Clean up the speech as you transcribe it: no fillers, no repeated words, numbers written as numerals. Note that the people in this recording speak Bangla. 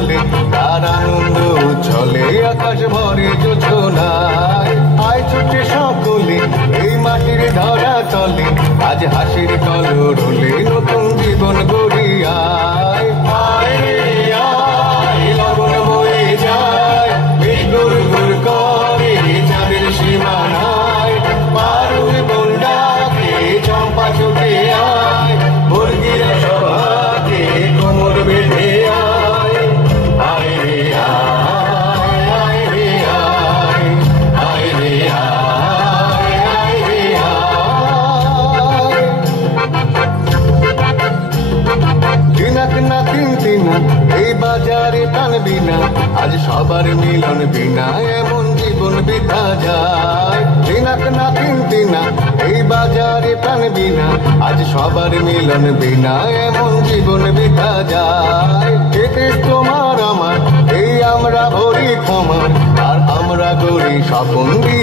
দোলে তার আনন্দ উচ্ছলে আকাশ ভরে যোজনায় আয় ছুটে সকলে এই মাটির ধরা তলে আজ হাসির কলরলে নতুন জীবন গড়ি আয় আয় রে আয় লগন বয়ে যায় বেগুর গুর করে চাঁদের সীমানায় পারুল বন্ডাকে চম্পা ছুটে আয় মুরগির সভাকে কোমর বেঁধে আয় আয় রে আয় আয় রে আয় আয় রে আয় আয় রে আয় দিনাক না তিনটিনা এই বাজারে টানবি না আজ সবার মিলন বিনা এমন জীবন বিতা যায় দিনাক না তিনটিনা এই বাজারে টানবি না আজ সবার মিলন বিনা এমন জীবন বিতা যায় এতে তোমার আমার এই আমরা ভরি ক্ষমা আর আমরা গড়ি স্বপন দিয়ে